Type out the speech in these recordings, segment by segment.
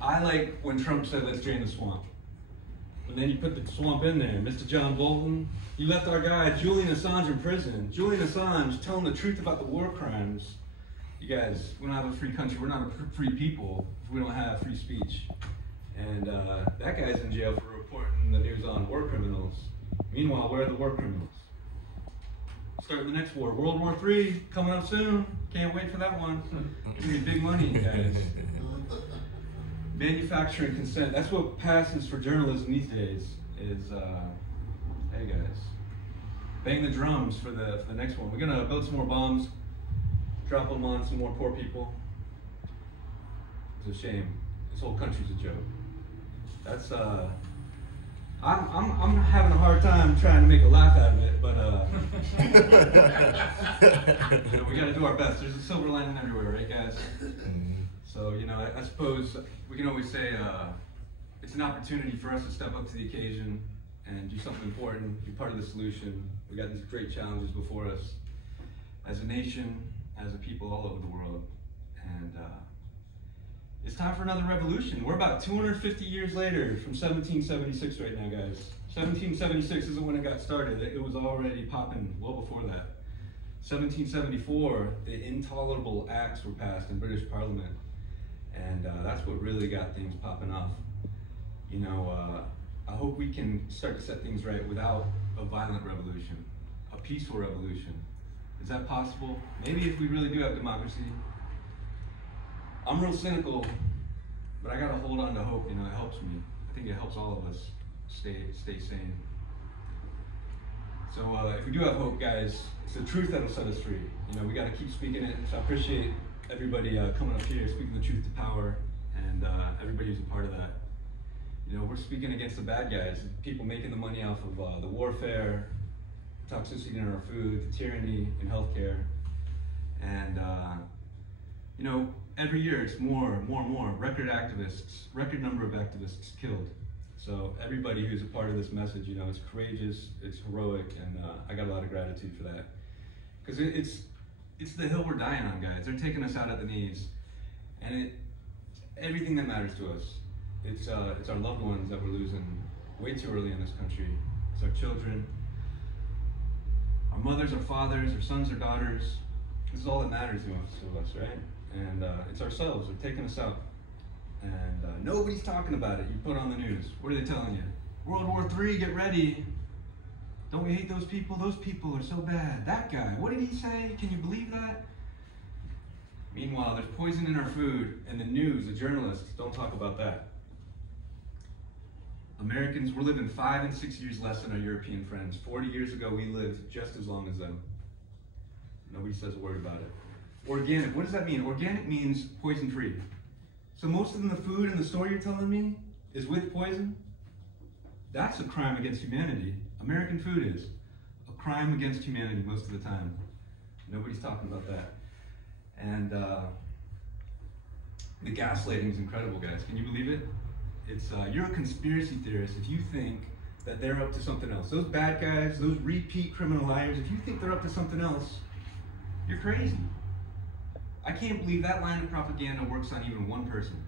I like when Trump said, let's drain the swamp. And then you put the swamp in there. Mr. John Bolton, you left our guy Julian Assange in prison. Julian Assange telling the truth about the war crimes. You guys, we don't have a free country. We're not a free people if we don't have free speech. And that guy's in jail for reporting the news on war criminals. Meanwhile, where are the war criminals? Starting the next war. World War III coming up soon. Can't wait for that one. It's gonna be big money, guys. Manufacturing consent. That's what passes for journalism these days. Is hey guys, bang the drums for the next one. We're gonna build some more bombs, drop them on some more poor people. It's a shame. This whole country's a joke. That's I'm having a hard time trying to make a laugh out of it, but you know, we got to do our best. There's a silver lining everywhere, right, guys? So you know, I suppose we can always say it's an opportunity for us to step up to the occasion and do something important, be part of the solution. We got these great challenges before us as a nation, as a people all over the world, and it's time for another revolution. We're about 250 years later from 1776 right now, guys. 1776 isn't when it got started. It was already popping well before that. 1774, the Intolerable Acts were passed in British Parliament. And that's what really got things popping off. You know, I hope we can start to set things right without a violent revolution, a peaceful revolution. Is that possible? Maybe if we really do have democracy. I'm real cynical, but I gotta hold on to hope. You know, it helps me. I think it helps all of us stay sane. So if we do have hope, guys, it's the truth that'll set us free. You know, we gotta keep speaking it. So I appreciate everybody coming up here, speaking the truth to power, and everybody who's a part of that. You know, we're speaking against the bad guys, people making the money off of the warfare, toxicity in our food, the tyranny in healthcare, and you know, every year it's more, record number of activists killed. So everybody who's a part of this message, you know, it's courageous, it's heroic, and I got a lot of gratitude for that. Because it's the hill we're dying on, guys. They're taking us out at the knees. And it's everything that matters to us. It's our loved ones that we're losing way too early in this country. It's our children, our mothers, our fathers, our sons, our daughters. This is all that matters to us, right? And it's ourselves. They're taking us out. And nobody's talking about it. You put on the news. What are they telling you? World War III, get ready. Don't we hate those people? Those people are so bad. That guy, what did he say? Can you believe that? Meanwhile, there's poison in our food, and the news, the journalists, don't talk about that. Americans, we're living 5 and 6 years less than our European friends. 40 years ago, we lived just as long as them. Nobody says a word about it. Organic, what does that mean? Organic means poison-free. So most of the food in the store you're telling me is with poison? That's a crime against humanity. American food is a crime against humanity most of the time. Nobody's talking about that. And the gaslighting is incredible, guys. Can you believe it? It's you're a conspiracy theorist if you think that they're up to something else. Those bad guys, those repeat criminal liars, if you think they're up to something else, you're crazy. I can't believe that line of propaganda works on even one person.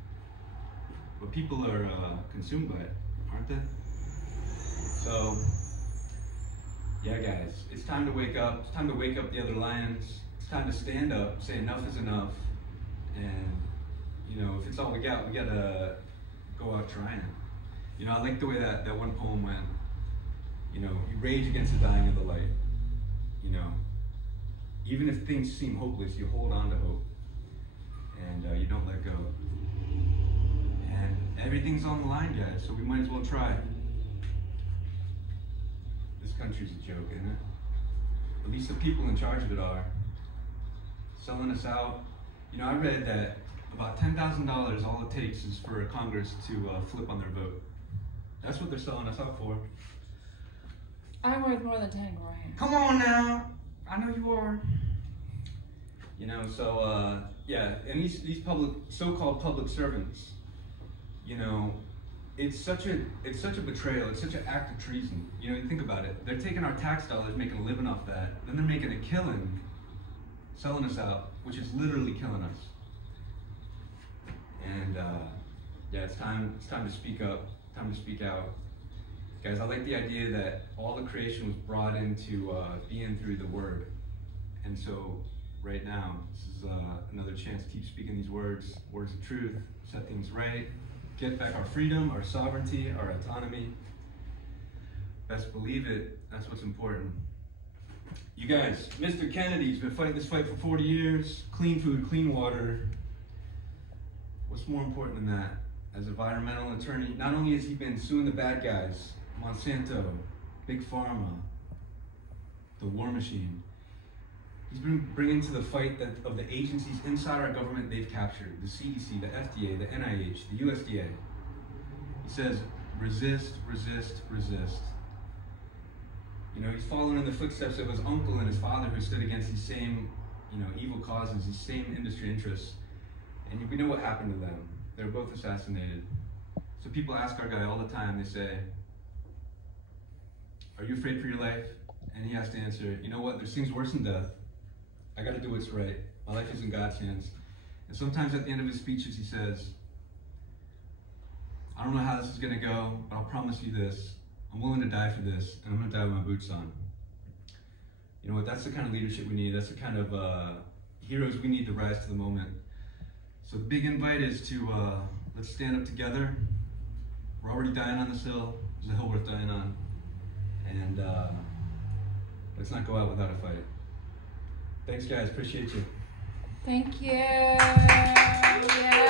But people are consumed by it, aren't they? So, yeah, guys, it's time to wake up. It's time to wake up the other lions. It's time to stand up, say enough is enough. And, you know, if it's all we gotta go out trying. You know, I like the way that one poem went. You know, you rage against the dying of the light. You know, even if things seem hopeless, you hold on to hope. And you don't let go. And everything's on the line, guys, so we might as well try. This country's a joke, isn't it? At least the people in charge of it are. Selling us out. You know, I read that about $10,000, all it takes is for Congress to flip on their vote. That's what they're selling us out for. I'm worth more than 10 grand. Come on now. I know you are. You know, so yeah, and these so-called public servants, you know, it's such a betrayal. It's such an act of treason. You know, you think about it. They're taking our tax dollars, making a living off that. Then they're making a killing, selling us out, which is literally killing us. And yeah, it's time to speak up, time to speak out. Guys, I like the idea that all the creation was brought into being through the word. And so right now, this is another chance to keep speaking these words of truth, set things right, get back our freedom, our sovereignty, our autonomy. Best believe it, that's what's important. You guys, Mr. Kennedy's been fighting this fight for 40 years. Clean food, clean water. What's more important than that? As an environmental attorney, not only has he been suing the bad guys, Monsanto, Big Pharma, the war machine, he's been bringing to the fight that of the agencies inside our government they've captured, the CDC, the FDA, the NIH, the USDA. He says, resist, resist, resist. You know, he's following in the footsteps of his uncle and his father who stood against these same, evil causes, these same industry interests. And we know what happened to them. They were both assassinated. So people ask our guy all the time, they say, are you afraid for your life? And he has to answer, you know what, there's things worse than death. I gotta do what's right. My life is in God's hands. And sometimes at the end of his speeches he says, I don't know how this is gonna go, but I'll promise you this. I'm willing to die for this, and I'm gonna die with my boots on. You know what, that's the kind of leadership we need. That's the kind of heroes we need to rise to the moment. So the big invite is to, let's stand up together. We're already dying on this hill. There's a hill worth dying on. And let's not go out without a fight. Thanks guys, appreciate you. Thank you. Yeah.